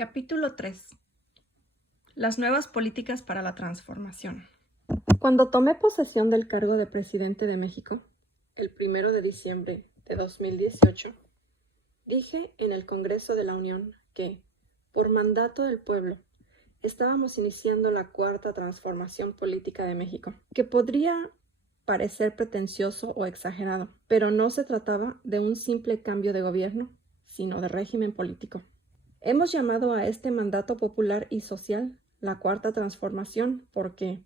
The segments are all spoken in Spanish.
Capítulo 3. Las nuevas políticas para la transformación. Cuando tomé posesión del cargo de presidente de México, el 1 de diciembre de 2018, dije en el Congreso de la Unión que, por mandato del pueblo, estábamos iniciando la cuarta transformación política de México, que podría parecer pretencioso o exagerado, pero no se trataba de un simple cambio de gobierno, sino de régimen político. Hemos llamado a este mandato popular y social la Cuarta Transformación porque,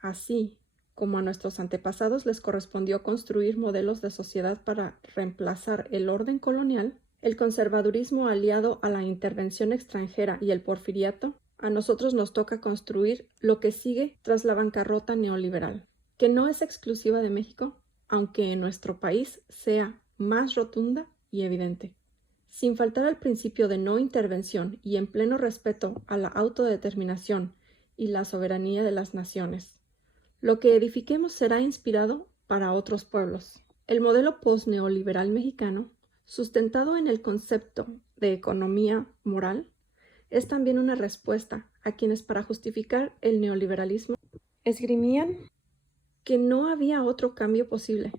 así como a nuestros antepasados les correspondió construir modelos de sociedad para reemplazar el orden colonial, el conservadurismo aliado a la intervención extranjera y el porfiriato, a nosotros nos toca construir lo que sigue tras la bancarrota neoliberal, que no es exclusiva de México, aunque en nuestro país sea más rotunda y evidente. Sin faltar al principio de no intervención y en pleno respeto a la autodeterminación y la soberanía de las naciones. Lo que edifiquemos será inspirado para otros pueblos. El modelo postneoliberal mexicano, sustentado en el concepto de economía moral, es también una respuesta a quienes para justificar el neoliberalismo esgrimían que no había otro cambio posible,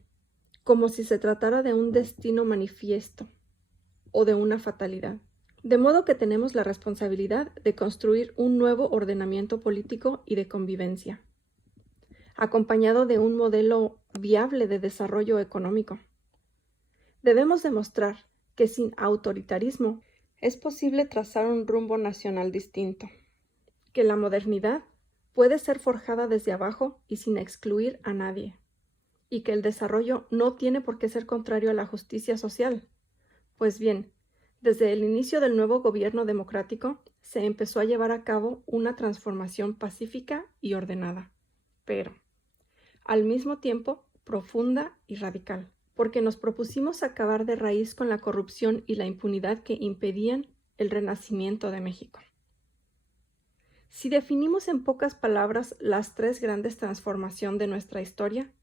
como si se tratara de un destino manifiesto o de una fatalidad. De modo que tenemos la responsabilidad de construir un nuevo ordenamiento político y de convivencia, acompañado de un modelo viable de desarrollo económico. Debemos demostrar que sin autoritarismo es posible trazar un rumbo nacional distinto, que la modernidad puede ser forjada desde abajo y sin excluir a nadie, y que el desarrollo no tiene por qué ser contrario a la justicia social. Pues bien, desde el inicio del nuevo gobierno democrático se empezó a llevar a cabo una transformación pacífica y ordenada, pero, al mismo tiempo, profunda y radical, porque nos propusimos acabar de raíz con la corrupción y la impunidad que impedían el renacimiento de México. Si definimos en pocas palabras las tres grandes transformaciones de nuestra historia,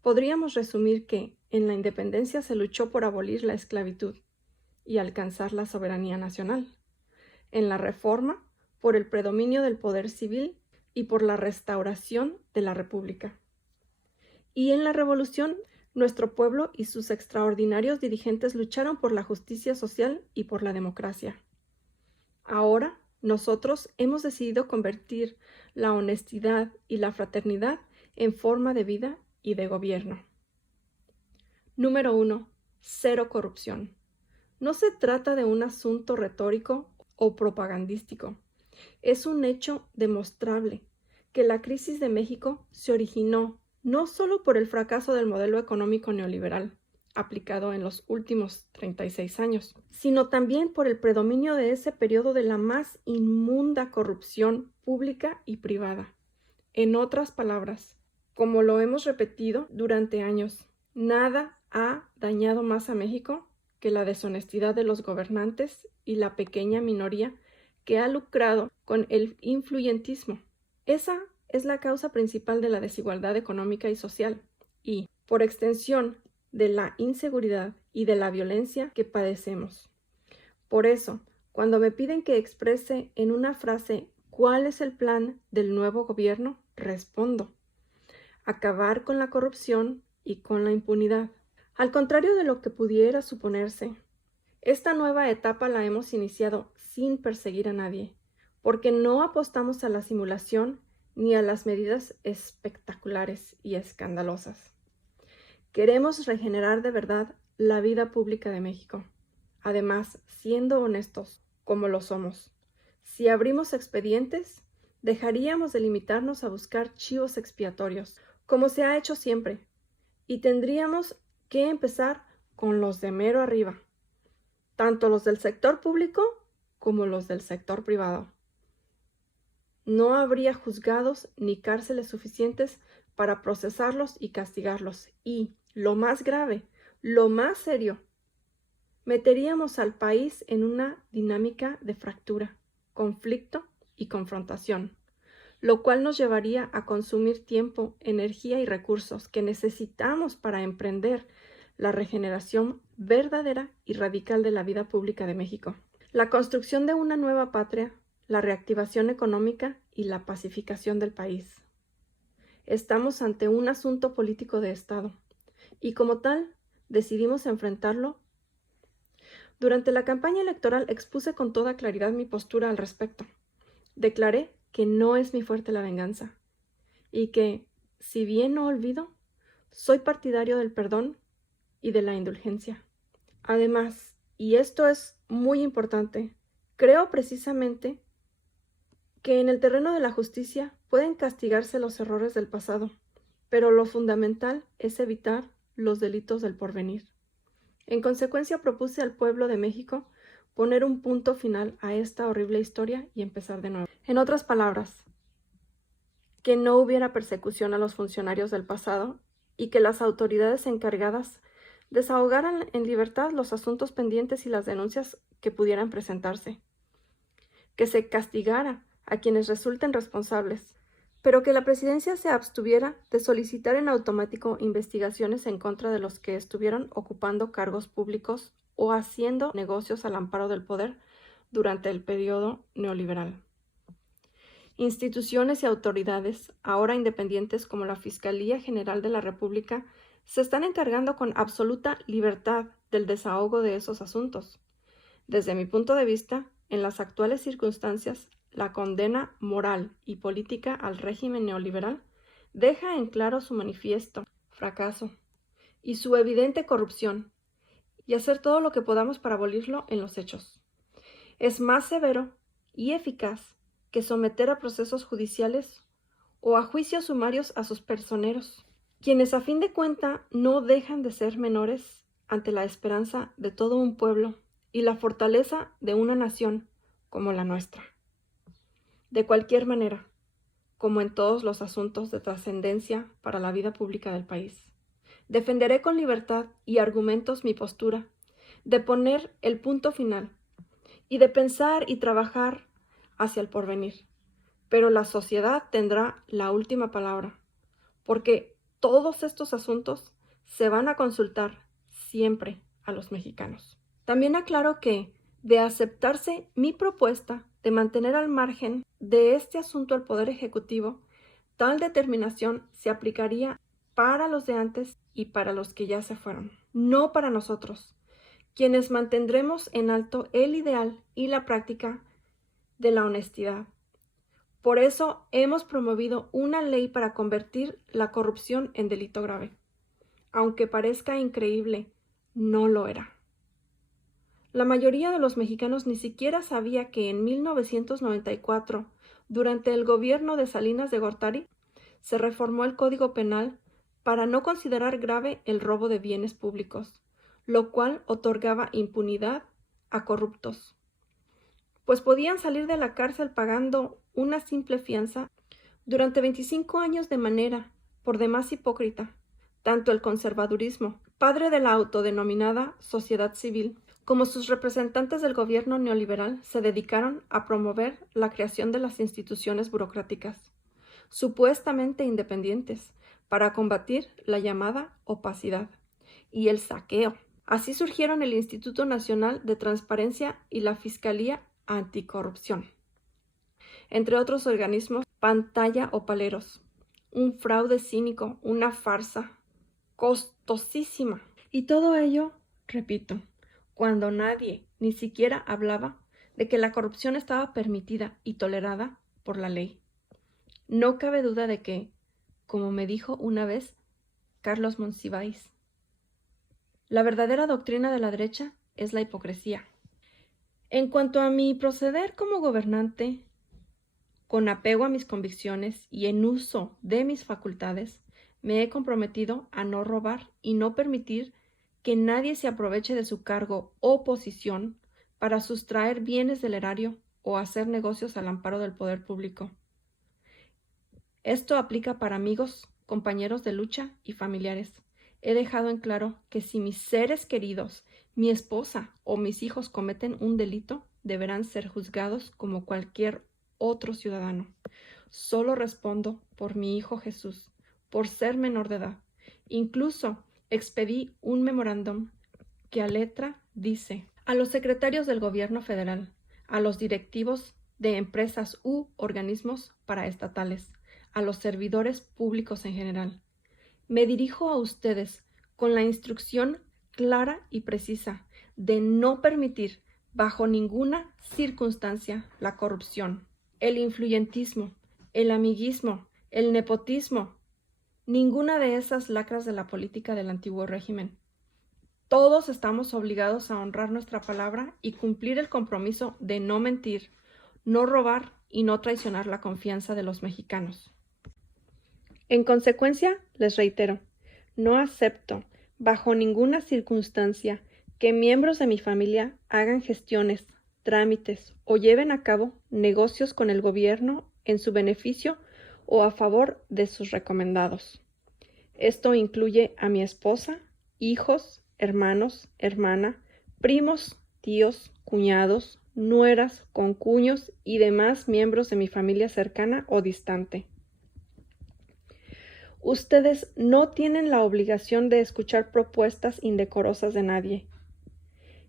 podríamos resumir que en la independencia se luchó por abolir la esclavitud y alcanzar la soberanía nacional. En la Reforma, por el predominio del poder civil y por la restauración de la República. Y en la Revolución, nuestro pueblo y sus extraordinarios dirigentes lucharon por la justicia social y por la democracia. Ahora, nosotros hemos decidido convertir la honestidad y la fraternidad en forma de vida y de gobierno. Número 1. Cero corrupción. No se trata de un asunto retórico o propagandístico. Es un hecho demostrable que la crisis de México se originó no solo por el fracaso del modelo económico neoliberal aplicado en los últimos 36 años, sino también por el predominio de ese periodo de la más inmunda corrupción pública y privada. En otras palabras, como lo hemos repetido durante años, nada ha dañado más a México que la deshonestidad de los gobernantes y la pequeña minoría que ha lucrado con el influyentismo. Esa es la causa principal de la desigualdad económica y social y, por extensión, de la inseguridad y de la violencia que padecemos. Por eso, cuando me piden que exprese en una frase cuál es el plan del nuevo gobierno, respondo: acabar con la corrupción y con la impunidad. Al contrario de lo que pudiera suponerse, esta nueva etapa la hemos iniciado sin perseguir a nadie, porque no apostamos a la simulación ni a las medidas espectaculares y escandalosas. Queremos regenerar de verdad la vida pública de México, además siendo honestos, como lo somos. Si abrimos expedientes, dejaríamos de limitarnos a buscar chivos expiatorios, como se ha hecho siempre, y tendríamos que empezar con los de mero arriba, tanto los del sector público como los del sector privado. No habría juzgados ni cárceles suficientes para procesarlos y castigarlos y, lo más grave, lo más serio, meteríamos al país en una dinámica de fractura, conflicto y confrontación, lo cual nos llevaría a consumir tiempo, energía y recursos que necesitamos para emprender la regeneración verdadera y radical de la vida pública de México. la construcción de una nueva patria, la reactivación económica y la pacificación del país. Estamos ante un asunto político de Estado y como tal decidimos enfrentarlo. Durante la campaña electoral expuse con toda claridad mi postura al respecto. Declaré que no es mi fuerte la venganza y que, si bien no olvido, soy partidario del perdón y de la indulgencia. Además, y esto es muy importante, creo precisamente que en el terreno de la justicia pueden castigarse los errores del pasado, pero lo fundamental es evitar los delitos del porvenir. En consecuencia, propuse al pueblo de México poner un punto final a esta horrible historia y empezar de nuevo. En otras palabras, que no hubiera persecución a los funcionarios del pasado y que las autoridades encargadas desahogaran en libertad los asuntos pendientes y las denuncias que pudieran presentarse. Que se castigara a quienes resulten responsables, pero que la presidencia se abstuviera de solicitar en automático investigaciones en contra de los que estuvieran ocupando cargos públicos o haciendo negocios al amparo del poder durante el periodo neoliberal. Instituciones y autoridades, ahora independientes como la Fiscalía General de la República, se están encargando con absoluta libertad del desahogo de esos asuntos. Desde mi punto de vista, en las actuales circunstancias, la condena moral y política al régimen neoliberal deja en claro su manifiesto fracaso y su evidente corrupción, y hacer todo lo que podamos para abolirlo en los hechos. Es más severo y eficaz que someter a procesos judiciales o a juicios sumarios a sus personeros, quienes a fin de cuenta no dejan de ser menores ante la esperanza de todo un pueblo y la fortaleza de una nación como la nuestra. De cualquier manera, como en todos los asuntos de trascendencia para la vida pública del país, defenderé con libertad y argumentos mi postura de poner el punto final y de pensar y trabajar hacia el porvenir. Pero la sociedad tendrá la última palabra, porque todos estos asuntos se van a consultar siempre a los mexicanos. También aclaro que, de aceptarse mi propuesta de mantener al margen de este asunto al Poder Ejecutivo, tal determinación se aplicaría para los de antes y para los que ya se fueron, no para nosotros, quienes mantendremos en alto el ideal y la práctica de la honestidad. Por eso hemos promovido una ley para convertir la corrupción en delito grave. Aunque parezca increíble, no lo era. La mayoría de los mexicanos ni siquiera sabía que en 1994, durante el gobierno de Salinas de Gortari, se reformó el Código Penal para no considerar grave el robo de bienes públicos, lo cual otorgaba impunidad a corruptos, pues podían salir de la cárcel pagando una simple fianza durante 25 años de manera, por demás hipócrita. Tanto el conservadurismo, padre de la autodenominada sociedad civil, como sus representantes del gobierno neoliberal se dedicaron a promover la creación de las instituciones burocráticas, supuestamente independientes, para combatir la llamada opacidad y el saqueo. Así surgieron el Instituto Nacional de Transparencia y la Fiscalía Anticorrupción, entre otros organismos pantalla o paleros. Un fraude cínico, una farsa costosísima. Y todo ello, repito, cuando nadie ni siquiera hablaba de que la corrupción estaba permitida y tolerada por la ley. No cabe duda de que, como me dijo una vez Carlos Monsiváis, la verdadera doctrina de la derecha es la hipocresía. En cuanto a mi proceder como gobernante, con apego a mis convicciones y en uso de mis facultades, me he comprometido a no robar y no permitir que nadie se aproveche de su cargo o posición para sustraer bienes del erario o hacer negocios al amparo del poder público. Esto aplica para amigos, compañeros de lucha y familiares. He dejado en claro que si mis seres queridos, mi esposa o mis hijos cometen un delito, deberán ser juzgados como cualquier otro ciudadano. Solo respondo por mi hijo Jesús, por ser menor de edad. Incluso expedí un memorándum que a letra dice: a los secretarios del gobierno federal, a los directivos de empresas u organismos paraestatales, a los servidores públicos en general. Me dirijo a ustedes con la instrucción clara y precisa de no permitir bajo ninguna circunstancia la corrupción, el influyentismo, el amiguismo, el nepotismo, ninguna de esas lacras de la política del antiguo régimen. Todos estamos obligados a honrar nuestra palabra y cumplir el compromiso de no mentir, no robar y no traicionar la confianza de los mexicanos. En consecuencia, les reitero, no acepto, bajo ninguna circunstancia, que miembros de mi familia hagan gestiones, trámites o lleven a cabo negocios con el gobierno en su beneficio o a favor de sus recomendados. Esto incluye a mi esposa, hijos, hermanos, hermana, primos, tíos, cuñados, nueras, concuños y demás miembros de mi familia cercana o distante. Ustedes no tienen la obligación de escuchar propuestas indecorosas de nadie.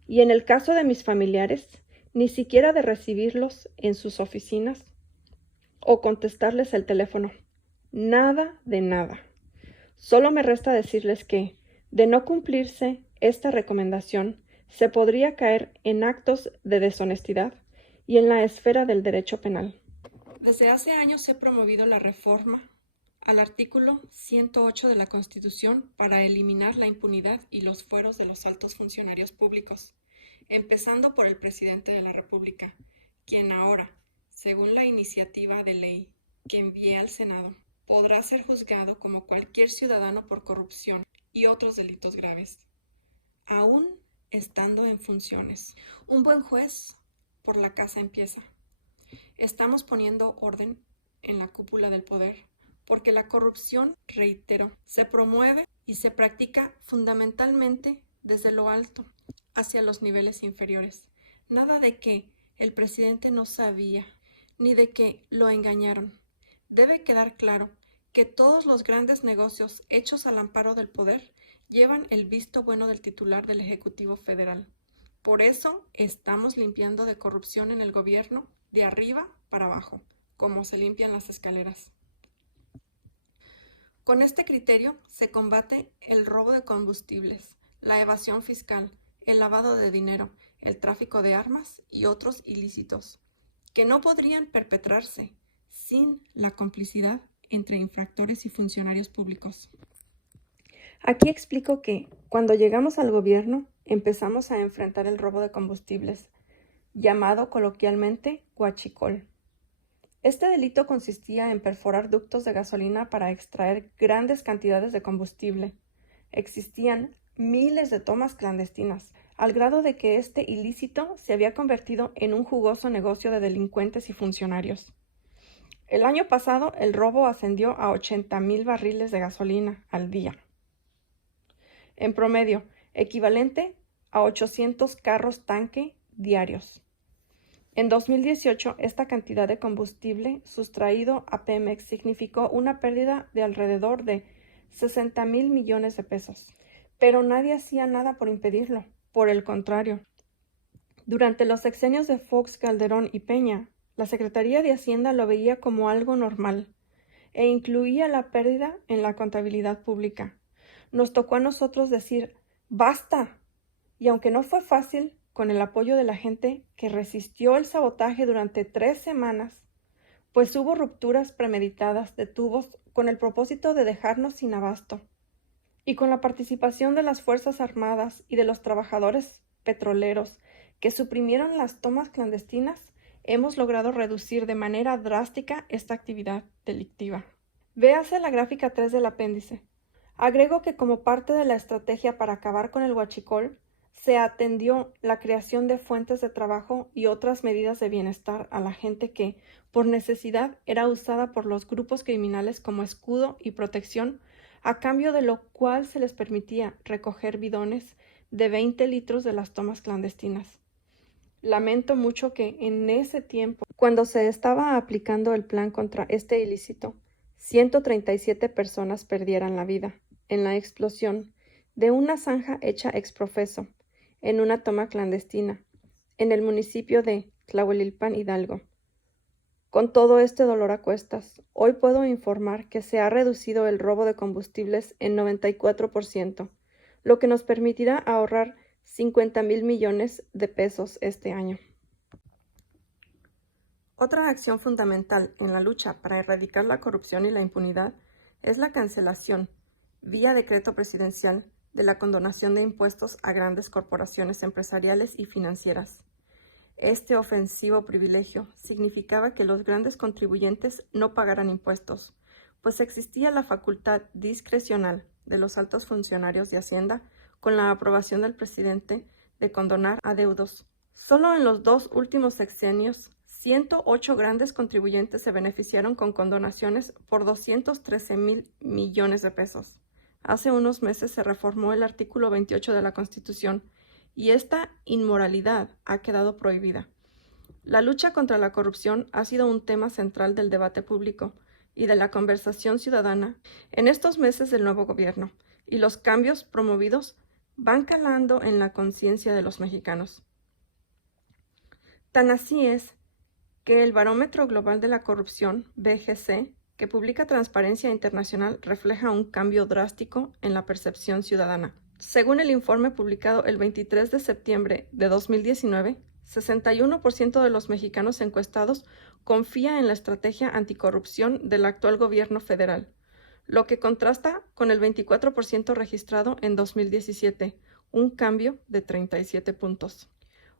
Y en el caso de mis familiares, ni siquiera de recibirlos en sus oficinas o contestarles el teléfono. Nada de nada. Solo me resta decirles que, de no cumplirse esta recomendación, se podría caer en actos de deshonestidad y en la esfera del derecho penal. Desde hace años he promovido la reforma al artículo 108 de la Constitución para eliminar la impunidad y los fueros de los altos funcionarios públicos, empezando por el presidente de la República, quien ahora, según la iniciativa de ley que envié al Senado, podrá ser juzgado como cualquier ciudadano por corrupción y otros delitos graves, aún estando en funciones. Un buen juez por la casa empieza. Estamos poniendo orden en la cúpula del poder, porque la corrupción, reitero, se promueve y se practica fundamentalmente desde lo alto hacia los niveles inferiores. Nada de que el presidente no sabía, ni de que lo engañaron. Debe quedar claro que todos los grandes negocios hechos al amparo del poder llevan el visto bueno del titular del Ejecutivo Federal. Por eso estamos limpiando de corrupción en el gobierno de arriba para abajo, como se limpian las escaleras. Con este criterio se combate el robo de combustibles, la evasión fiscal, el lavado de dinero, el tráfico de armas y otros ilícitos, que no podrían perpetrarse sin la complicidad entre infractores y funcionarios públicos. Aquí explico que, cuando llegamos al gobierno, empezamos a enfrentar el robo de combustibles, llamado coloquialmente huachicol. Este delito consistía en perforar ductos de gasolina para extraer grandes cantidades de combustible. Existían miles de tomas clandestinas, al grado de que este ilícito se había convertido en un jugoso negocio de delincuentes y funcionarios. El año pasado, el robo ascendió a 80,000 barriles de gasolina al día. En promedio, equivalente a 800 carros tanque diarios. En 2018, esta cantidad de combustible sustraído a Pemex significó una pérdida de alrededor de 60,000 millones de pesos. Pero nadie hacía nada por impedirlo. Por el contrario, durante los sexenios de Fox, Calderón y Peña, la Secretaría de Hacienda lo veía como algo normal e incluía la pérdida en la contabilidad pública. Nos tocó a nosotros decir ¡basta! Y aunque no fue fácil, con el apoyo de la gente que resistió el sabotaje durante 3 semanas, pues hubo rupturas premeditadas de tubos con el propósito de dejarnos sin abasto, y con la participación de las Fuerzas Armadas y de los trabajadores petroleros que suprimieron las tomas clandestinas, hemos logrado reducir de manera drástica esta actividad delictiva. Véase la gráfica 3 del apéndice. Agrego que como parte de la estrategia para acabar con el huachicol, se atendió la creación de fuentes de trabajo y otras medidas de bienestar a la gente que, por necesidad, era usada por los grupos criminales como escudo y protección, a cambio de lo cual se les permitía recoger bidones de 20 litros de las tomas clandestinas. Lamento mucho que en ese tiempo, cuando se estaba aplicando el plan contra este ilícito, 137 personas perdieran la vida en la explosión de una zanja hecha exprofeso en una toma clandestina, en el municipio de Tlahuelilpan, Hidalgo. Con todo este dolor a cuestas, hoy puedo informar que se ha reducido el robo de combustibles en 94%, lo que nos permitirá ahorrar 50,000 millones de pesos este año. Otra acción fundamental en la lucha para erradicar la corrupción y la impunidad es la cancelación, vía decreto presidencial, de la condonación de impuestos a grandes corporaciones empresariales y financieras. Este ofensivo privilegio significaba que los grandes contribuyentes no pagaran impuestos, pues existía la facultad discrecional de los altos funcionarios de Hacienda, con la aprobación del presidente, de condonar adeudos. Solo en los 2 últimos sexenios, 108 grandes contribuyentes se beneficiaron con condonaciones por 213,000 millones de pesos. Hace unos meses se reformó el artículo 28 de la Constitución y esta inmoralidad ha quedado prohibida. La lucha contra la corrupción ha sido un tema central del debate público y de la conversación ciudadana en estos meses del nuevo gobierno, y los cambios promovidos van calando en la conciencia de los mexicanos. Tan así es que el Barómetro Global de la Corrupción, BGC, que publica Transparencia Internacional, refleja un cambio drástico en la percepción ciudadana. Según el informe publicado el 23 de septiembre de 2019, 61% de los mexicanos encuestados confía en la estrategia anticorrupción del actual gobierno federal, lo que contrasta con el 24% registrado en 2017, un cambio de 37 puntos.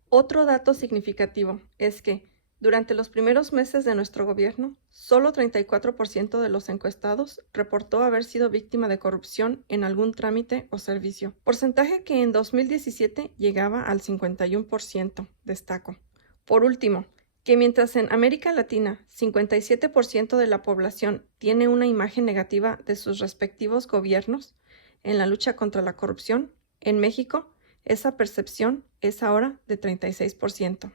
Otro dato significativo es que, durante los primeros meses de nuestro gobierno, solo 34% de los encuestados reportó haber sido víctima de corrupción en algún trámite o servicio, porcentaje que en 2017 llegaba al 51%, destaco. Por último, que mientras en América Latina 57% de la población tiene una imagen negativa de sus respectivos gobiernos en la lucha contra la corrupción, en México esa percepción es ahora de 36%.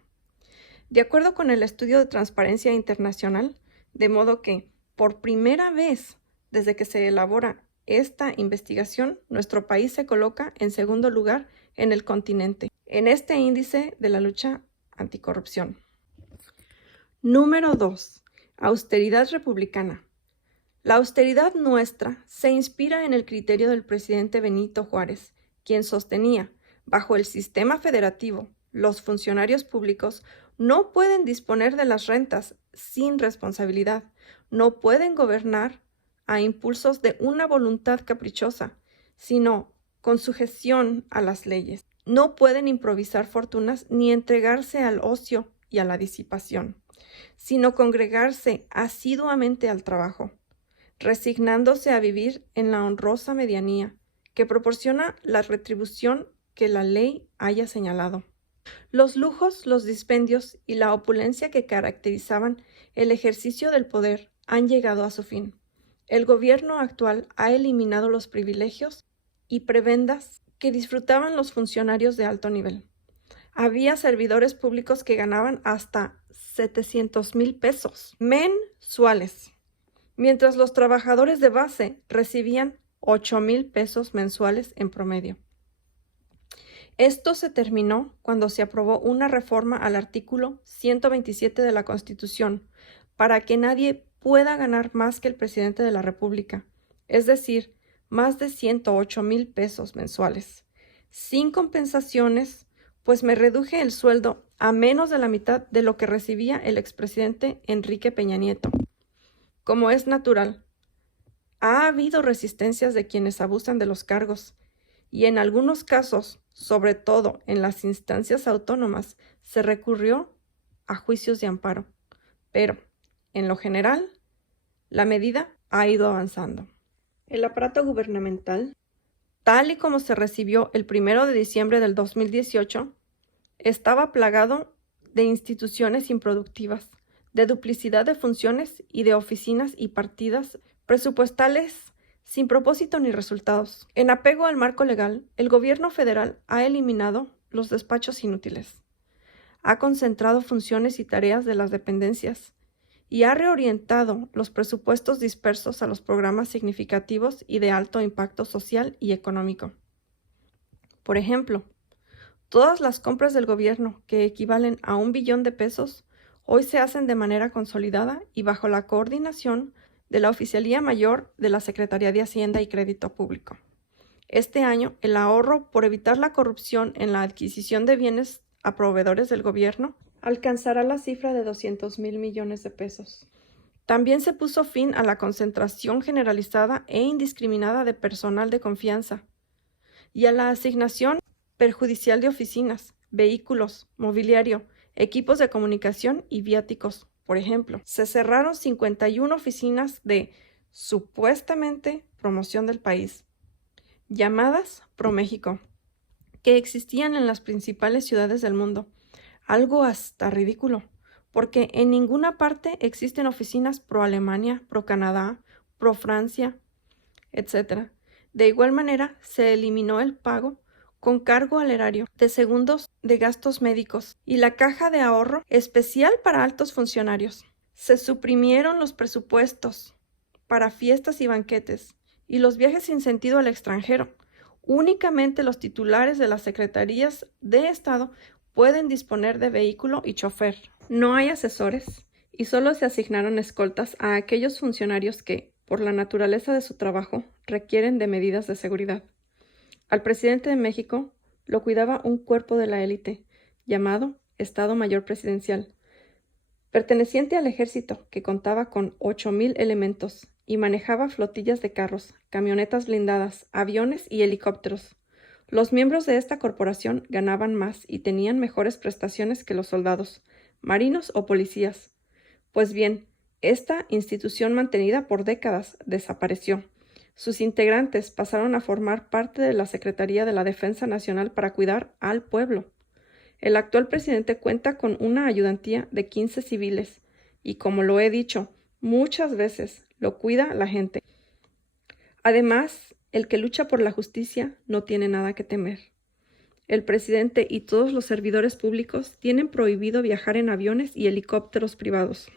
De acuerdo con el estudio de Transparencia Internacional, de modo que, por primera vez desde que se elabora esta investigación, nuestro país se coloca en segundo lugar en el continente, en este índice de la lucha anticorrupción. Número 2. Austeridad republicana. La austeridad nuestra se inspira en el criterio del presidente Benito Juárez, quien sostenía, bajo el sistema federativo, los funcionarios públicos no pueden disponer de las rentas sin responsabilidad, no pueden gobernar a impulsos de una voluntad caprichosa, sino con sujeción a las leyes. No pueden improvisar fortunas ni entregarse al ocio y a la disipación, sino congregarse asiduamente al trabajo, resignándose a vivir en la honrosa medianía que proporciona la retribución que la ley haya señalado. Los lujos, los dispendios y la opulencia que caracterizaban el ejercicio del poder han llegado a su fin. El gobierno actual ha eliminado los privilegios y prebendas que disfrutaban los funcionarios de alto nivel. Había servidores públicos que ganaban hasta 700,000 pesos mensuales, mientras los trabajadores de base recibían 8,000 pesos mensuales en promedio. Esto se terminó cuando se aprobó una reforma al artículo 127 de la Constitución para que nadie pueda ganar más que el presidente de la República, es decir, más de 108,000 pesos mensuales, sin compensaciones, pues me reduje el sueldo a menos de la mitad de lo que recibía el expresidente Enrique Peña Nieto. Como es natural, ha habido resistencias de quienes abusan de los cargos, y en algunos casos, sobre todo en las instancias autónomas, se recurrió a juicios de amparo. Pero, en lo general, la medida ha ido avanzando. El aparato gubernamental, tal y como se recibió el 1 de diciembre del 2018, estaba plagado de instituciones improductivas, de duplicidad de funciones y de oficinas y partidas presupuestales sin propósito ni resultados. En apego al marco legal, el gobierno federal ha eliminado los despachos inútiles, ha concentrado funciones y tareas de las dependencias y ha reorientado los presupuestos dispersos a los programas significativos y de alto impacto social y económico. Por ejemplo, Todas las compras del gobierno, que equivalen a 1 billón de pesos, hoy se hacen de manera consolidada y bajo la coordinación de la Oficialía Mayor de la Secretaría de Hacienda y Crédito Público. Este año, el ahorro por evitar la corrupción en la adquisición de bienes a proveedores del gobierno alcanzará la cifra de 200,000 millones de pesos. También se puso fin a la concentración generalizada e indiscriminada de personal de confianza y a la asignación perjudicial de oficinas, vehículos, mobiliario, equipos de comunicación y viáticos. Por ejemplo, se cerraron 51 oficinas de supuestamente promoción del país, llamadas ProMéxico, que existían en las principales ciudades del mundo. Algo hasta ridículo, porque en ninguna parte existen oficinas pro Alemania, pro Canadá, pro Francia, etc. De igual manera, se eliminó el pago con cargo al erario de segundos de gastos médicos y la caja de ahorro especial para altos funcionarios. Se suprimieron los presupuestos para fiestas y banquetes y los viajes sin sentido al extranjero. Únicamente los titulares de las secretarías de Estado pueden disponer de vehículo y chofer. No hay asesores y solo se asignaron escoltas a aquellos funcionarios que, por la naturaleza de su trabajo, requieren de medidas de seguridad. Al presidente de México lo cuidaba un cuerpo de la élite, llamado Estado Mayor Presidencial, perteneciente al ejército, que contaba con 8,000 elementos y manejaba flotillas de carros, camionetas blindadas, aviones y helicópteros. Los miembros de esta corporación ganaban más y tenían mejores prestaciones que los soldados, marinos o policías. Pues bien, esta institución mantenida por décadas desapareció. Sus integrantes pasaron a formar parte de la Secretaría de la Defensa Nacional para cuidar al pueblo. El actual presidente cuenta con una ayudantía de 15 civiles y, como lo he dicho muchas veces, lo cuida la gente. Además, el que lucha por la justicia no tiene nada que temer. El presidente y todos los servidores públicos tienen prohibido viajar en aviones y helicópteros privados.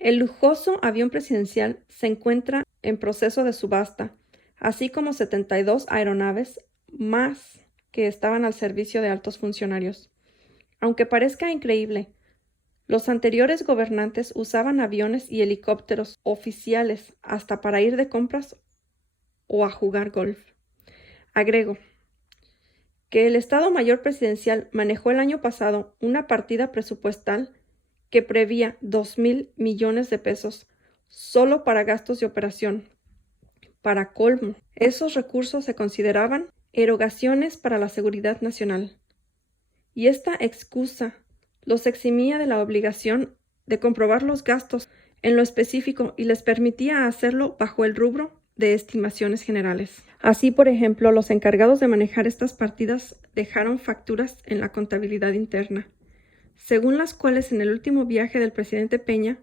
El lujoso avión presidencial se encuentra en proceso de subasta, así como 72 aeronaves más que estaban al servicio de altos funcionarios. Aunque parezca increíble, los anteriores gobernantes usaban aviones y helicópteros oficiales hasta para ir de compras o a jugar golf. Agrego que el Estado Mayor Presidencial manejó el año pasado una partida presupuestal que prevía 2,000 millones de pesos solo para gastos de operación. Para colmo, esos recursos se consideraban erogaciones para la seguridad nacional. Y esta excusa los eximía de la obligación de comprobar los gastos en lo específico y les permitía hacerlo bajo el rubro de estimaciones generales. Así, por ejemplo, los encargados de manejar estas partidas dejaron facturas en la contabilidad interna, según las cuales en el último viaje del presidente Peña,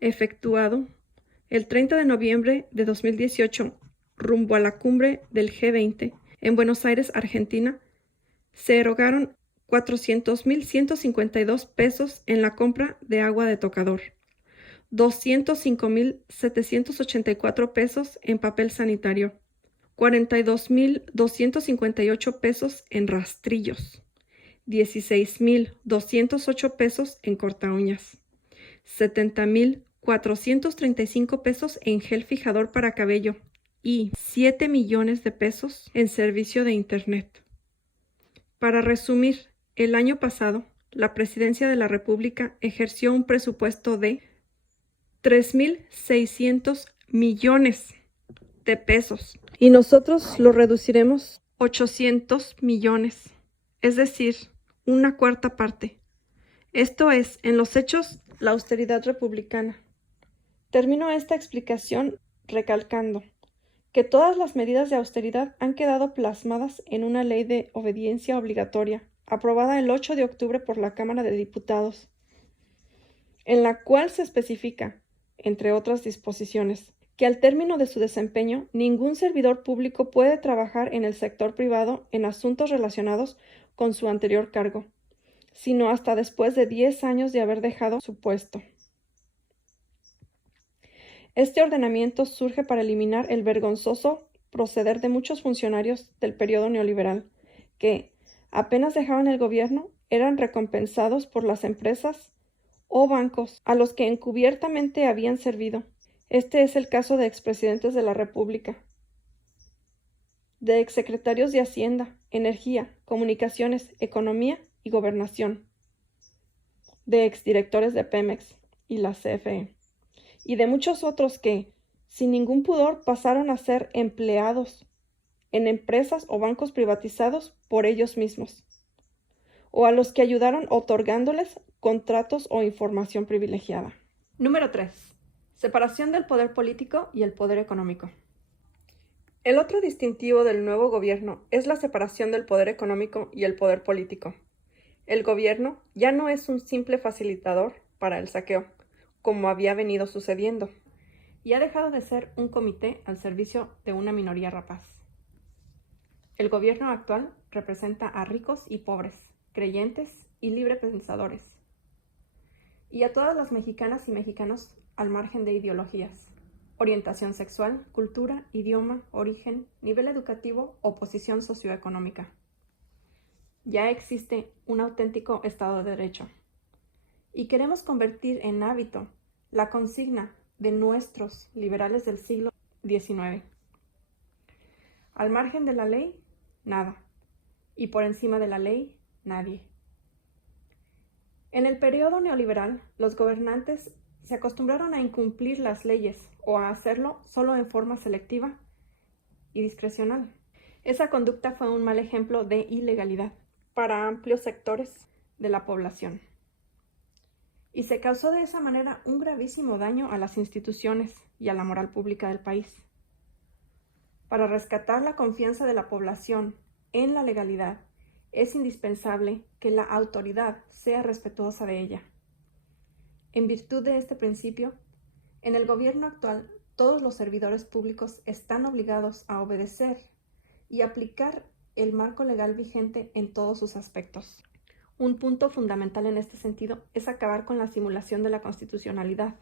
efectuado el 30 de noviembre de 2018, rumbo a la cumbre del G20 en Buenos Aires, Argentina, se erogaron 400,152 pesos en la compra de agua de tocador, 205,784 pesos en papel sanitario, 42,258 pesos en rastrillos, 16,208 pesos en cortaúñas, 70,435 pesos en gel fijador para cabello y 7 millones de pesos en servicio de Internet. Para resumir, el año pasado, la Presidencia de la República ejerció un presupuesto de 3,600 millones de pesos y nosotros lo reduciremos 800 millones, es decir, una cuarta parte. Esto es, en los hechos, la austeridad republicana. Termino esta explicación recalcando que todas las medidas de austeridad han quedado plasmadas en una ley de obediencia obligatoria, aprobada el 8 de octubre por la Cámara de Diputados, en la cual se especifica, entre otras disposiciones, que al término de su desempeño, ningún servidor público puede trabajar en el sector privado en asuntos relacionados con su anterior cargo, sino hasta después de 10 años de haber dejado su puesto. Este ordenamiento surge para eliminar el vergonzoso proceder de muchos funcionarios del periodo neoliberal, que, apenas dejaban el gobierno, eran recompensados por las empresas o bancos a los que encubiertamente habían servido. Este es el caso de expresidentes de la República, de exsecretarios de Hacienda, Energía, Comunicaciones, Economía y Gobernación, de exdirectores de Pemex y la CFE, y de muchos otros que, sin ningún pudor, pasaron a ser empleados en empresas o bancos privatizados por ellos mismos, o a los que ayudaron otorgándoles contratos o información privilegiada. Número 3. Separación del poder político y el poder económico. El otro distintivo del nuevo gobierno es la separación del poder económico y el poder político. El gobierno ya no es un simple facilitador para el saqueo, como había venido sucediendo, y ha dejado de ser un comité al servicio de una minoría rapaz. El gobierno actual representa a ricos y pobres, creyentes y librepensadores, y a todas las mexicanas y mexicanos al margen de ideologías, orientación sexual, cultura, idioma, origen, nivel educativo o posición socioeconómica. Ya existe un auténtico Estado de Derecho, y queremos convertir en hábito la consigna de nuestros liberales del siglo XIX. Al margen de la ley, nada, y por encima de la ley, nadie. En el periodo neoliberal, los gobernantes se acostumbraron a incumplir las leyes o a hacerlo solo en forma selectiva y discrecional. Esa conducta fue un mal ejemplo de ilegalidad para amplios sectores de la población. Y se causó de esa manera un gravísimo daño a las instituciones y a la moral pública del país. Para rescatar la confianza de la población en la legalidad, es indispensable que la autoridad sea respetuosa de ella. En virtud de este principio, en el gobierno actual, todos los servidores públicos están obligados a obedecer y aplicar el marco legal vigente en todos sus aspectos. Un punto fundamental en este sentido es acabar con la simulación de la constitucionalidad,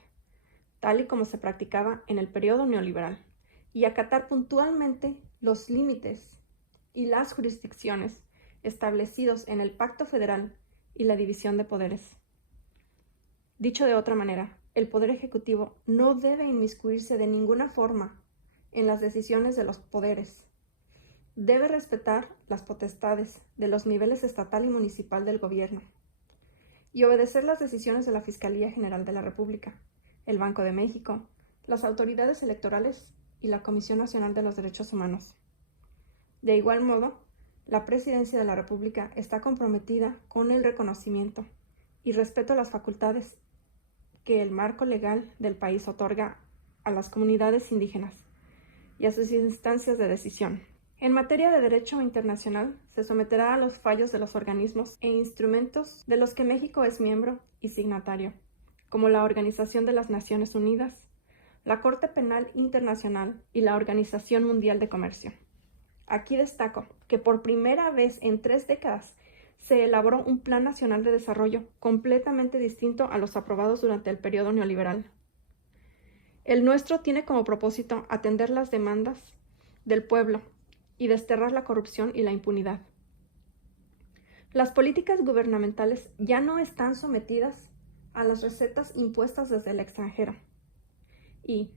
tal y como se practicaba en el periodo neoliberal, y acatar puntualmente los límites y las jurisdicciones establecidos en el Pacto Federal y la división de poderes. Dicho de otra manera, el Poder Ejecutivo no debe inmiscuirse de ninguna forma en las decisiones de los poderes. Debe respetar las potestades de los niveles estatal y municipal del gobierno y obedecer las decisiones de la Fiscalía General de la República, el Banco de México, las autoridades electorales y la Comisión Nacional de los Derechos Humanos. De igual modo, la Presidencia de la República está comprometida con el reconocimiento y respeto a las facultades que el marco legal del país otorga a las comunidades indígenas y a sus instancias de decisión. En materia de derecho internacional, se someterá a los fallos de los organismos e instrumentos de los que México es miembro y signatario, como la Organización de las Naciones Unidas, la Corte Penal Internacional y la Organización Mundial de Comercio. Aquí destaco que por primera vez en 3 décadas se elaboró un Plan Nacional de Desarrollo completamente distinto a los aprobados durante el periodo neoliberal. El nuestro tiene como propósito atender las demandas del pueblo y desterrar la corrupción y la impunidad. Las políticas gubernamentales ya no están sometidas a las recetas impuestas desde el extranjero. Y,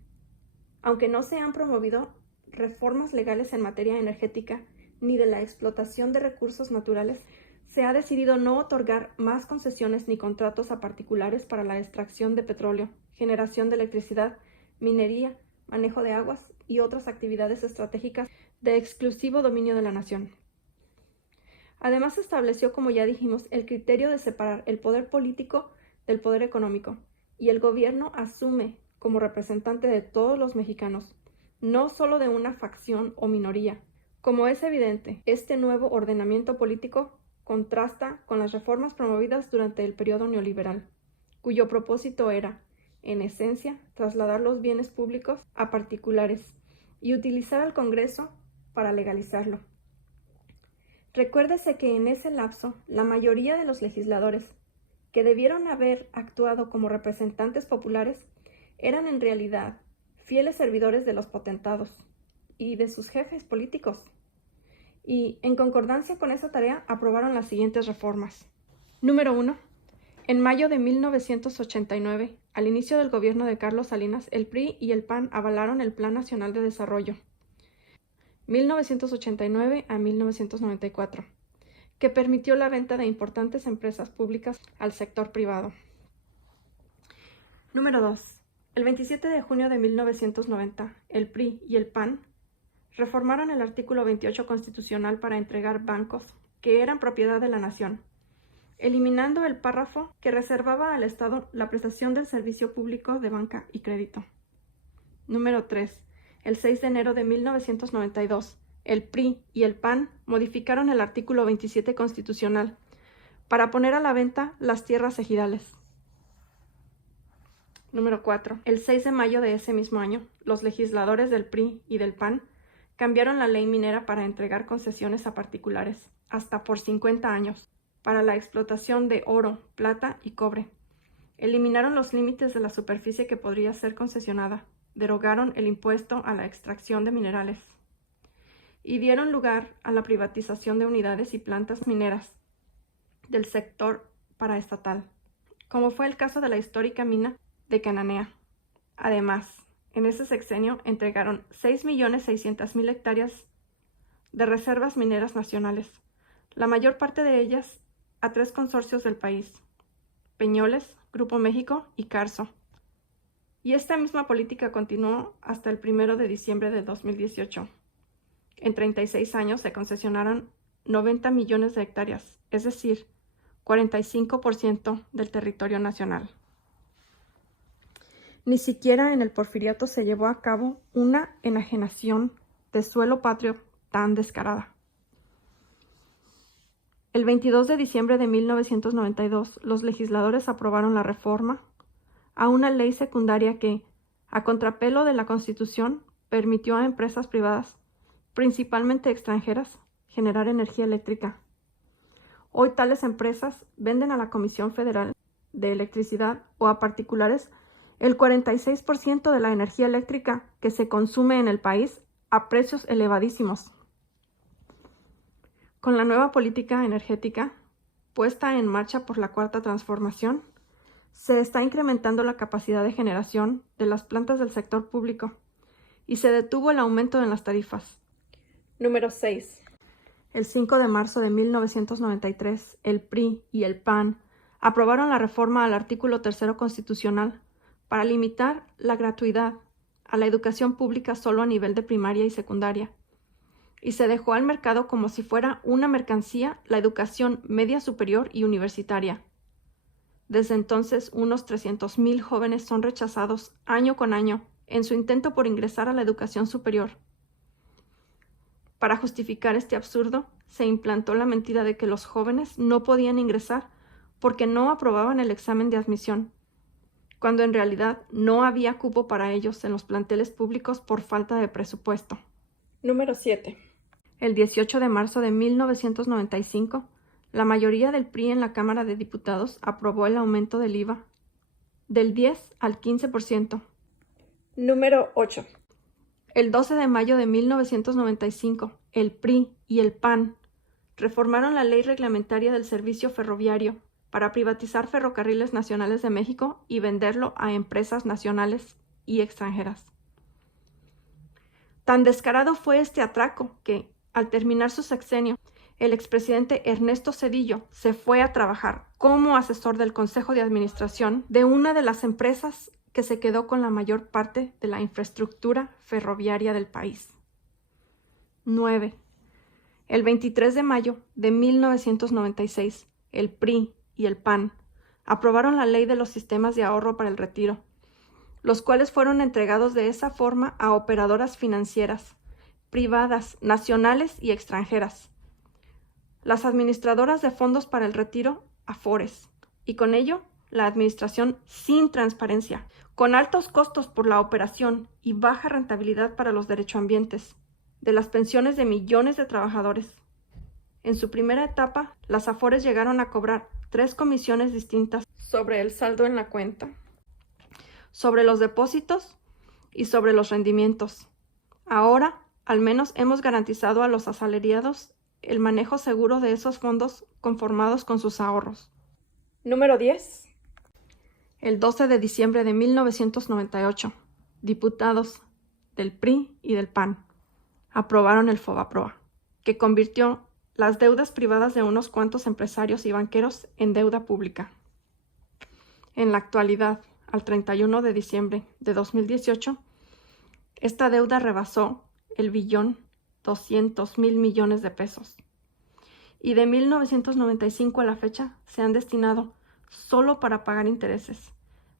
aunque no se han promovido reformas legales en materia energética ni de la explotación de recursos naturales, se ha decidido no otorgar más concesiones ni contratos a particulares para la extracción de petróleo, generación de electricidad, minería, manejo de aguas y otras actividades estratégicas de exclusivo dominio de la nación. Además, se estableció, como ya dijimos, el criterio de separar el poder político del poder económico, y el gobierno asume como representante de todos los mexicanos, no solo de una facción o minoría. Como es evidente, este nuevo ordenamiento político contrasta con las reformas promovidas durante el periodo neoliberal, cuyo propósito era, en esencia, trasladar los bienes públicos a particulares y utilizar al Congreso para legalizarlo. Recuérdese que en ese lapso, la mayoría de los legisladores, que debieron haber actuado como representantes populares, eran en realidad fieles servidores de los potentados y de sus jefes políticos. y, en concordancia con esa tarea, aprobaron las siguientes reformas. Número 1. En mayo de 1989, al inicio del gobierno de Carlos Salinas, el PRI y el PAN avalaron el Plan Nacional de Desarrollo 1989 a 1994, que permitió la venta de importantes empresas públicas al sector privado. Número 2. El 27 de junio de 1990, el PRI y el PAN reformaron el artículo 28 constitucional para entregar bancos que eran propiedad de la nación, eliminando el párrafo que reservaba al Estado la prestación del servicio público de banca y crédito. Número 3. El 6 de enero de 1992, el PRI y el PAN modificaron el artículo 27 constitucional para poner a la venta las tierras ejidales. Número 4. El 6 de mayo de ese mismo año, los legisladores del PRI y del PAN cambiaron la ley minera para entregar concesiones a particulares, hasta por 50 años, para la explotación de oro, plata y cobre. Eliminaron los límites de la superficie que podría ser concesionada, derogaron el impuesto a la extracción de minerales y dieron lugar a la privatización de unidades y plantas mineras del sector paraestatal, como fue el caso de la histórica mina de Cananea. Además, en ese sexenio entregaron 6.600.000 hectáreas de reservas mineras nacionales, la mayor parte de ellas a 3 consorcios del país: Peñoles, Grupo México y Carso. Y esta misma política continuó hasta el 1 de diciembre de 2018. En 36 años se concesionaron 90 millones de hectáreas, es decir, 45% del territorio nacional. Ni siquiera en el Porfiriato se llevó a cabo una enajenación de suelo patrio tan descarada. El 22 de diciembre de 1992, los legisladores aprobaron la reforma a una ley secundaria que, a contrapelo de la Constitución, permitió a empresas privadas, principalmente extranjeras, generar energía eléctrica. Hoy tales empresas venden a la Comisión Federal de Electricidad o a particulares el 46% de la energía eléctrica que se consume en el país a precios elevadísimos. Con la nueva política energética puesta en marcha por la Cuarta Transformación, se está incrementando la capacidad de generación de las plantas del sector público y se detuvo el aumento en las tarifas. Número 6. El 5 de marzo de 1993, el PRI y el PAN aprobaron la reforma al artículo 3 constitucional para limitar la gratuidad a la educación pública solo a nivel de primaria y secundaria, y se dejó al mercado como si fuera una mercancía la educación media superior y universitaria. Desde entonces, unos 300.000 jóvenes son rechazados año con año en su intento por ingresar a la educación superior. Para justificar este absurdo, se implantó la mentira de que los jóvenes no podían ingresar porque no aprobaban el examen de admisión, cuando en realidad no había cupo para ellos en los planteles públicos por falta de presupuesto. Número 7. El 18 de marzo de 1995, la mayoría del PRI en la Cámara de Diputados aprobó el aumento del IVA del 10 al 15%. Número 8. El 12 de mayo de 1995, el PRI y el PAN reformaron la ley reglamentaria del servicio ferroviario para privatizar Ferrocarriles Nacionales de México y venderlo a empresas nacionales y extranjeras. Tan descarado fue este atraco que, al terminar su sexenio, el expresidente Ernesto Zedillo se fue a trabajar como asesor del Consejo de Administración de una de las empresas que se quedó con la mayor parte de la infraestructura ferroviaria del país. 9. El 23 de mayo de 1996, el PRI y el PAN aprobaron la Ley de los Sistemas de Ahorro para el Retiro, los cuales fueron entregados de esa forma a operadoras financieras, privadas, nacionales y extranjeras, las administradoras de fondos para el retiro, Afores, y con ello la administración sin transparencia, con altos costos por la operación y baja rentabilidad para los derechohabientes de las pensiones de millones de trabajadores. En su primera etapa, las Afores llegaron a cobrar 3 comisiones distintas sobre el saldo en la cuenta, sobre los depósitos y sobre los rendimientos. Ahora, al menos hemos garantizado a los asalariados el manejo seguro de esos fondos conformados con sus ahorros. Número 10. El 12 de diciembre de 1998, diputados del PRI y del PAN aprobaron el FOBAPROA, que convirtió las deudas privadas de unos cuantos empresarios y banqueros en deuda pública. En la actualidad, al 31 de diciembre de 2018, esta deuda rebasó el 1.200.000 millones de pesos. Y de 1995 a la fecha se han destinado solo para pagar intereses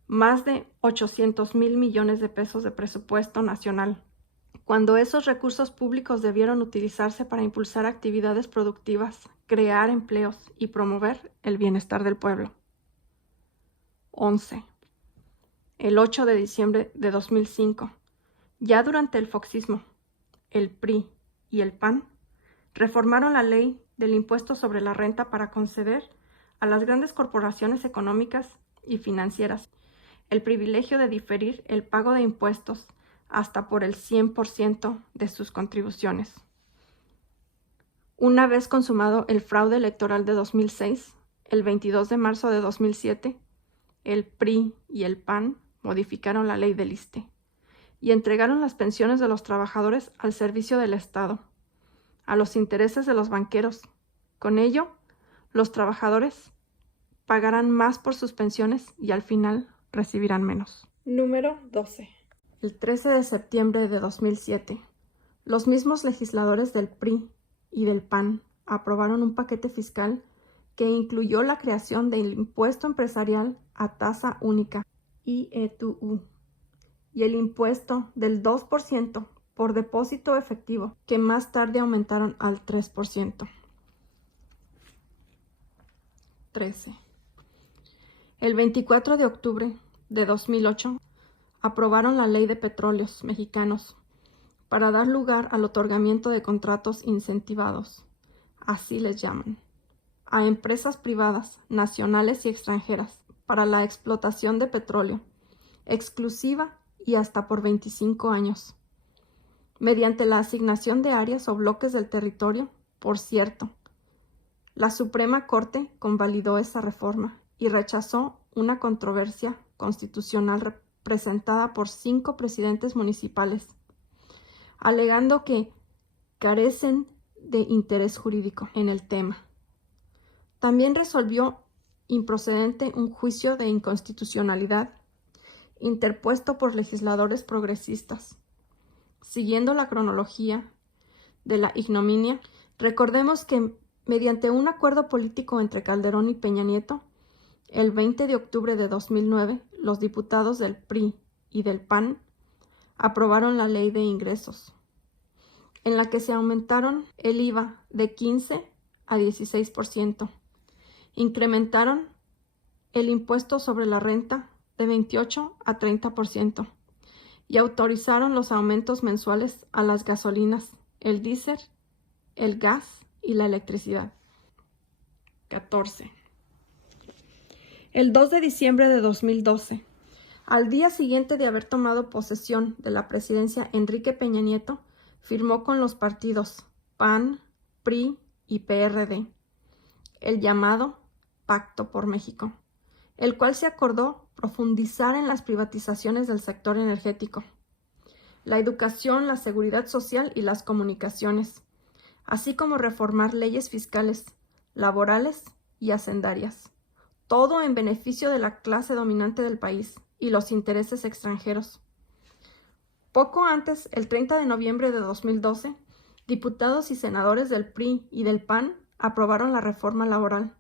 más de 800.000 millones de pesos de presupuesto nacional, cuando esos recursos públicos debieron utilizarse para impulsar actividades productivas, crear empleos y promover el bienestar del pueblo. 11. El 8 de diciembre de 2005, ya durante el foxismo, el PRI y el PAN reformaron la ley del impuesto sobre la renta para conceder a las grandes corporaciones económicas y financieras el privilegio de diferir el pago de impuestos hasta por el 100% de sus contribuciones. Una vez consumado el fraude electoral de 2006, el 22 de marzo de 2007, el PRI y el PAN modificaron la ley del ISSSTE y entregaron las pensiones de los trabajadores al servicio del Estado, a los intereses de los banqueros. Con ello, los trabajadores pagarán más por sus pensiones y al final recibirán menos. Número 12. El 13 de septiembre de 2007, los mismos legisladores del PRI y del PAN aprobaron un paquete fiscal que incluyó la creación del impuesto empresarial a tasa única, IETU, y el impuesto del 2% por depósito efectivo, que más tarde aumentaron al 3%. 13. El 24 de octubre de 2008 aprobaron la Ley de Petróleos Mexicanos para dar lugar al otorgamiento de contratos incentivados, así les llaman, a empresas privadas, nacionales y extranjeras para la explotación de petróleo, exclusiva y hasta por 25 años, mediante la asignación de áreas o bloques del territorio. Por cierto, la Suprema Corte convalidó esa reforma y rechazó una controversia constitucional presentada por 5 presidentes municipales, alegando que carecen de interés jurídico en el tema. También resolvió improcedente un juicio de inconstitucionalidad interpuesto por legisladores progresistas. Siguiendo la cronología de la ignominia, recordemos que mediante un acuerdo político entre Calderón y Peña Nieto, el 20 de octubre de 2009, los diputados del PRI y del PAN aprobaron la Ley de Ingresos, en la que se aumentaron el IVA de 15 a 16%, incrementaron el impuesto sobre la renta de 28 a 30% y autorizaron los aumentos mensuales a las gasolinas, el diésel, el gas y la electricidad. 14. El 2 de diciembre de 2012, al día siguiente de haber tomado posesión de la presidencia, Enrique Peña Nieto firmó con los partidos PAN, PRI y PRD el llamado Pacto por México, el cual se acordó profundizar en las privatizaciones del sector energético, la educación, la seguridad social y las comunicaciones, así como reformar leyes fiscales, laborales y hacendarias, todo en beneficio de la clase dominante del país y los intereses extranjeros. Poco antes, el 30 de noviembre de 2012, diputados y senadores del PRI y del PAN aprobaron la reforma laboral,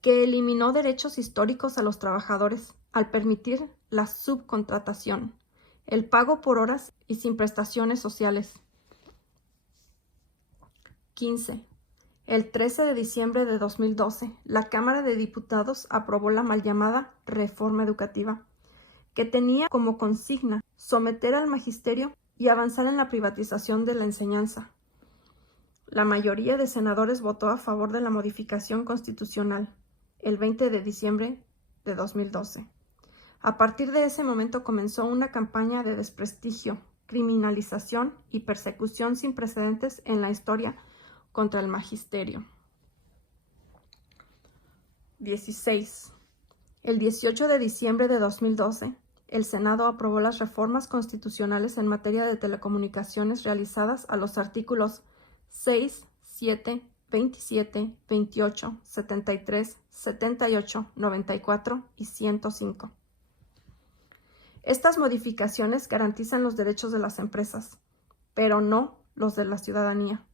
que eliminó derechos históricos a los trabajadores al permitir la subcontratación, el pago por horas y sin prestaciones sociales. 15. El 13 de diciembre de 2012, la Cámara de Diputados aprobó la mal llamada Reforma Educativa, que tenía como consigna someter al magisterio y avanzar en la privatización de la enseñanza. La mayoría de senadores votó a favor de la modificación constitucional el 20 de diciembre de 2012. A partir de ese momento comenzó una campaña de desprestigio, criminalización y persecución sin precedentes en la historia contra el magisterio. 16. El 18 de diciembre de 2012, el Senado aprobó las reformas constitucionales en materia de telecomunicaciones realizadas a los artículos 6, 7, 27, 28, 73, 78, 94 y 105. Estas modificaciones garantizan los derechos de las empresas, pero no los de la ciudadanía,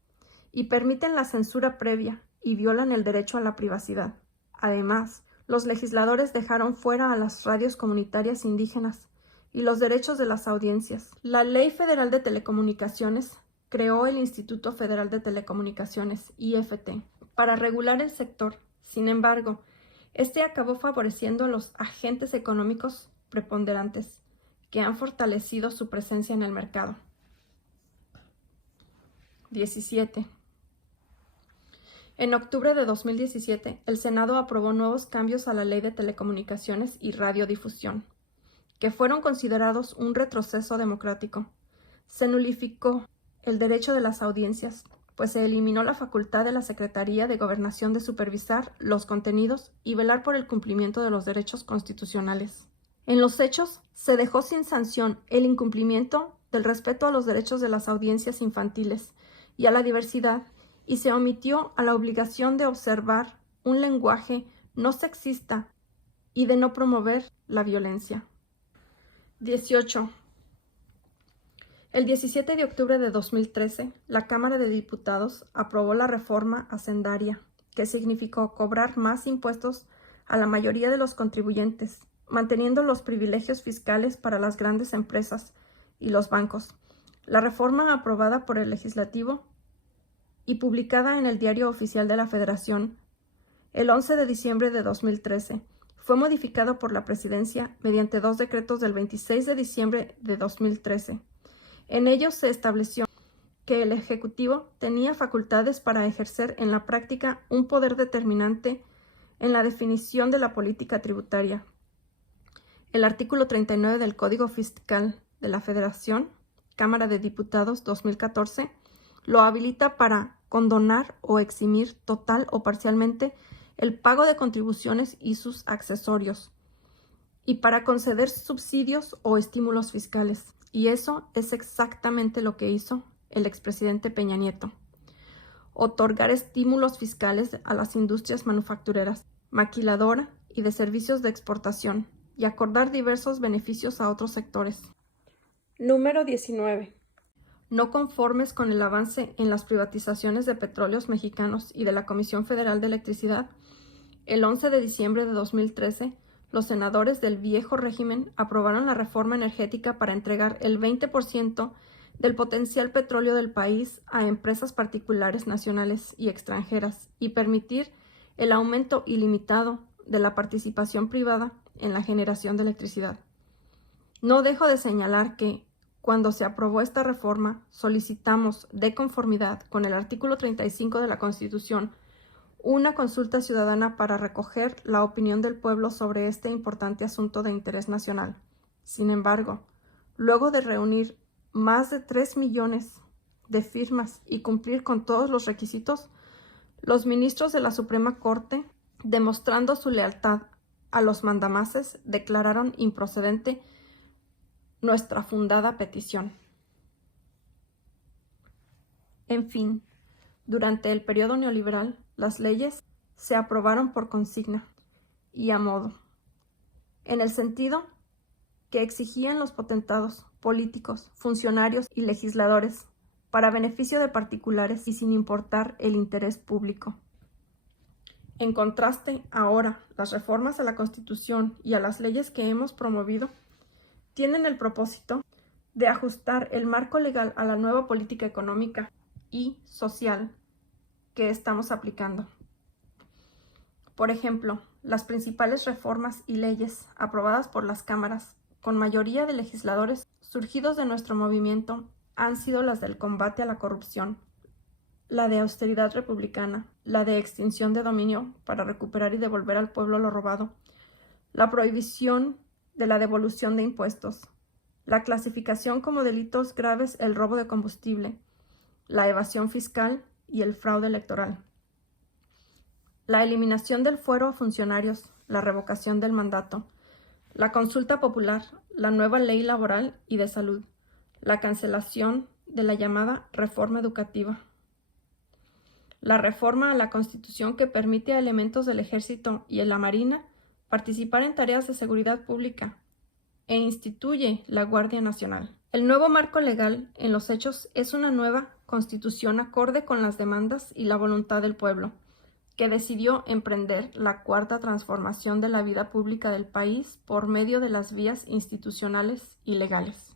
y permiten la censura previa y violan el derecho a la privacidad. Además, los legisladores dejaron fuera a las radios comunitarias indígenas y los derechos de las audiencias. La Ley Federal de Telecomunicaciones creó el Instituto Federal de Telecomunicaciones, IFT, para regular el sector. Sin embargo, este acabó favoreciendo a los agentes económicos preponderantes, que han fortalecido su presencia en el mercado. 17. En octubre de 2017, el Senado aprobó nuevos cambios a la Ley de Telecomunicaciones y Radiodifusión, que fueron considerados un retroceso democrático. Se nulificó el derecho de las audiencias, pues se eliminó la facultad de la Secretaría de Gobernación de supervisar los contenidos y velar por el cumplimiento de los derechos constitucionales. En los hechos, se dejó sin sanción el incumplimiento del respeto a los derechos de las audiencias infantiles y a la diversidad, y se omitió a la obligación de observar un lenguaje no sexista y de no promover la violencia. 18. El 17 de octubre de 2013, la Cámara de Diputados aprobó la reforma hacendaria, que significó cobrar más impuestos a la mayoría de los contribuyentes, manteniendo los privilegios fiscales para las grandes empresas y los bancos. La reforma aprobada por el Legislativo y publicada en el Diario Oficial de la Federación el 11 de diciembre de 2013, fue modificada por la Presidencia mediante 2 decretos del 26 de diciembre de 2013. En ellos se estableció que el Ejecutivo tenía facultades para ejercer en la práctica un poder determinante en la definición de la política tributaria. El artículo 39 del Código Fiscal de la Federación, Cámara de Diputados 2014, lo habilita para condonar o eximir total o parcialmente el pago de contribuciones y sus accesorios, y para conceder subsidios o estímulos fiscales. Y eso es exactamente lo que hizo el expresidente Peña Nieto: otorgar estímulos fiscales a las industrias manufactureras, maquiladora y de servicios de exportación, y acordar diversos beneficios a otros sectores. Número 19. No conformes con el avance en las privatizaciones de Petróleos Mexicanos y de la Comisión Federal de Electricidad, el 11 de diciembre de 2013, los senadores del viejo régimen aprobaron la reforma energética para entregar el 20% del potencial petróleo del país a empresas particulares nacionales y extranjeras y permitir el aumento ilimitado de la participación privada en la generación de electricidad. No dejo de señalar que, cuando se aprobó esta reforma, solicitamos, de conformidad con el artículo 35 de la Constitución, una consulta ciudadana para recoger la opinión del pueblo sobre este importante asunto de interés nacional. Sin embargo, luego de reunir más de 3 millones de firmas y cumplir con todos los requisitos, los ministros de la Suprema Corte, demostrando su lealtad a los mandamases, declararon improcedente nuestra fundada petición. En fin, durante el periodo neoliberal, las leyes se aprobaron por consigna y a modo, en el sentido que exigían los potentados, políticos, funcionarios y legisladores, para beneficio de particulares y sin importar el interés público. En contraste, ahora, las reformas a la Constitución y a las leyes que hemos promovido tienen el propósito de ajustar el marco legal a la nueva política económica y social que estamos aplicando. Por ejemplo, las principales reformas y leyes aprobadas por las cámaras, con mayoría de legisladores surgidos de nuestro movimiento, han sido las del combate a la corrupción, la de austeridad republicana, la de extinción de dominio para recuperar y devolver al pueblo lo robado, la prohibición de la devolución de impuestos, la clasificación como delitos graves el robo de combustible, la evasión fiscal y el fraude electoral. La eliminación del fuero a funcionarios, la revocación del mandato, la consulta popular, la nueva ley laboral y de salud, la cancelación de la llamada reforma educativa, la reforma a la Constitución que permite a elementos del Ejército y de la Marina participar en tareas de seguridad pública e instituye la Guardia Nacional. El nuevo marco legal en los hechos es una nueva Constitución acorde con las demandas y la voluntad del pueblo, que decidió emprender la cuarta transformación de la vida pública del país por medio de las vías institucionales y legales.